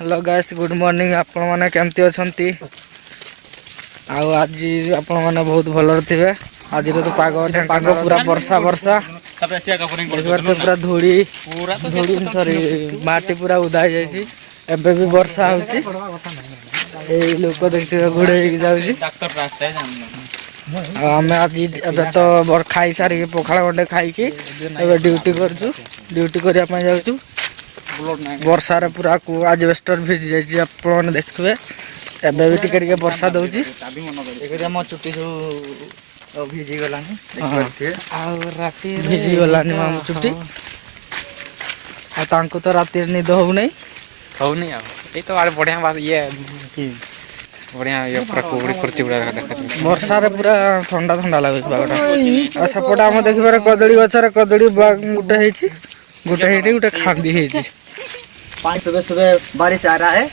Hello guys good morning आपण माने केमती अछंती आज आपण माने बहुत भलर थिबे। आज तो पाग पूरा वर्षा वर्षा पूरा धूड़ी धूड़ी सॉरी माटी पूरा उदा जाइए। एबे भी वर्षा होची ए लोक देखते घोड़े जाउची आम आज एबे तो खाई सारी पखाड़ गंडे खाई एबे ड्यूटी करछु ड्यूटी करिया पय जाउछु। वर्षार पूरा आजबेस्टर भिज जाइए देखुए एबे भी टिके वर्षा दउची मो चुट्टी सब भिजी गलानी राती भिजी गलानी माम चुट्टी आ तांको तो राती निद हो नहीं ये तो आरे बढ़िया बात ये बढ़िया ये पूरा कोबड़ी कुर्ती उड़ा देखा वर्षा रे पूरा ठंडा ठंडा लागे बागटा आ सपोटा हम देखिबार कदली गछर कदली गुटे हेची गुटे हेटी गुटे खांदी हेची। सुबह सुबह बारिश आ रहा है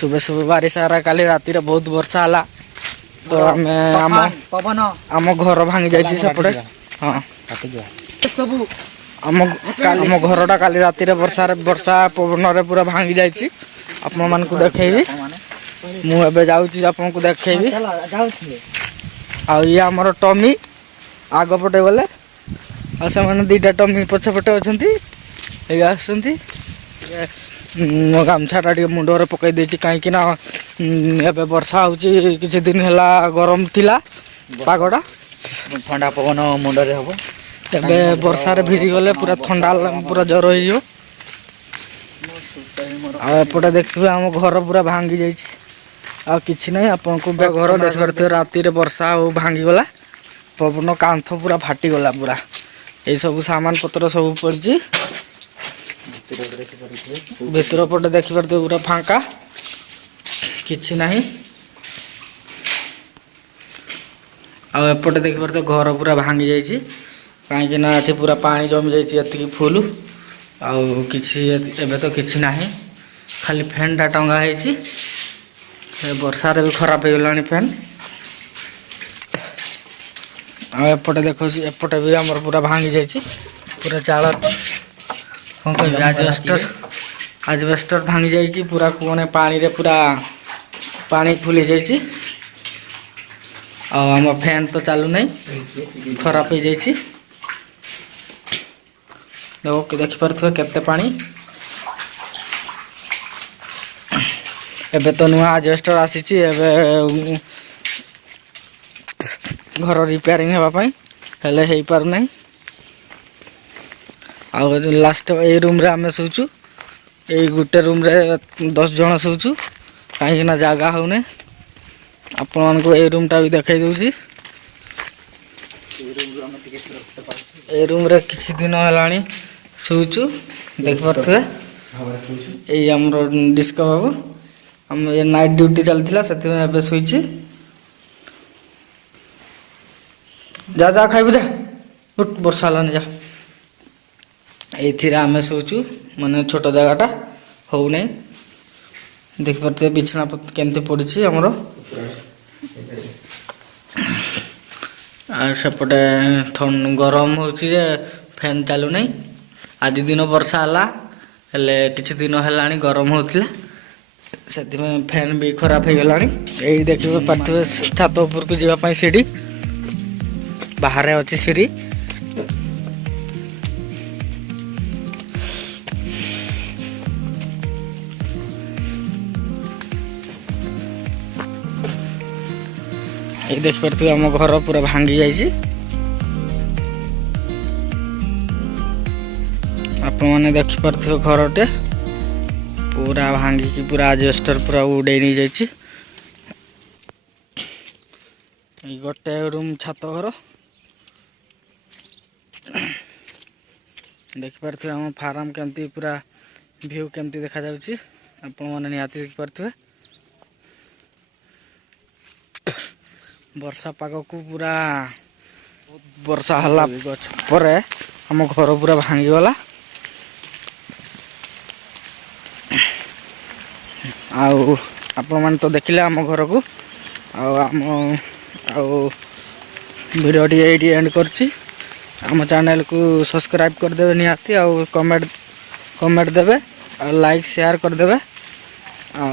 सुबह सुबह बारिश आ रहा है। काली राती रे बहुत वर्षा आला तो आम पवन आम घर भांगी जाइए सेपटे। हाँ सब आम घरटा काली राती रे वर्षा पवन रे पूरा भांगी जाइए। आपण मान को देखैबी मु एबे जाउची आपन को देखैबी। आ ये हमर टमी आग पटे गले आ से माने दीटा टमी पछ पटे अछंती ए आसंती गामछाटा टे मुंडरे पकई देछि काई कि ना एबे वर्षा होची किछि दिन हला गरम थिला पागडा ठंडा पवन मुंडरे हबो एबे वर्षा रे भिड़ी गले पूरा ठंडा पूरा जर होइयो। आ एपटे देखिबे हम घर पूरा भांगी जाइछि आ किछि नै आपन को घर देख परते राती रे वर्षा हो भांगी गला पवन कांथ पूरा फाटी गला पूरा ए सब सामान पत्र सब पड़छि भीतर पटे देखि परते पूरा फांका किछि नाही। आ एपटे देखि परते घर पूरा भांगी जाइछि काहे कि ना एठी पूरा पानी जमी जाइछि एतिकी फुल आ किछि एबे तो किछि नाही खाली फैन टा टंगा हेछि। वर्षा रे भी खराब हो गलानी फैन आ एपटे देखो एपटे भी हमर पूरा भांगी जाइछि पूरा चाल कौन कह आजबेस्टर भांगी जाइए पूरा कोने पानी रे पूरा पानी फुली जाइए। आम फैन तो चालू नहीं खराब हो जाइए देखि पारथुवे केते पानी एबे तो नुआ आजबेस्टर आसीची एबे घर रिपेयरिंग हेबा पई हेले हेई पारु नहीं। आ लास्ट ए रूम रे आमे सोचु ए गुटे रूम रे 10 जण सोचु काहे ना जागा होने आपण मान को ए रूम टा भी देखाई दउची। ए रूम रे किछि दिन हलानी सोचु देख परथुवे ए हमरो डिस्क बाबू हम ये नाइट ड्यूटी चलथिला सेति में एबे सोइची जा जा खाइबु जा उठ वर्षा लाने जा एथिरा आमे सोचु माने छोट जगहटा हो नहीं देख परते बिछना केमते पड़िछि हमरो आ सेपटे गरम होछि जे फैन चालू नहीं। आज दिन वर्षा हला हेले किछि दिन हलानी गरम होथिला सेति में फैन भी खराब हो गलानी। एई देखिबे पाथवे छात ऊपर को जीवा पई सीढ़ी बाहर अछि सीढ़ी ये देख पारथुवे हम घर पूरा भांगी जाइछि। आपण माने देखि पारथुवे घरटे पूरा भांगी की पूरा आजबेस्टर पूरा उड़े नहीं जाइछि। ई गोटे रूम छात घर देख पारथुवे हम फार्म केमती पूरा व्यू केमती देखा जाउछि आपण माने निहाती देख पारथुवे। वर्षा पाग को पूरा वर्षा हला गछ पर हम घर पूरा भांगी गला आउ आपण मान तो देखिले हम घर को वीडियो टी एडी एंड करछि। हम चैनल को सब्सक्राइब कर देबे निहाती आ कमेंट देबे और लाइक शेयर कर देबे।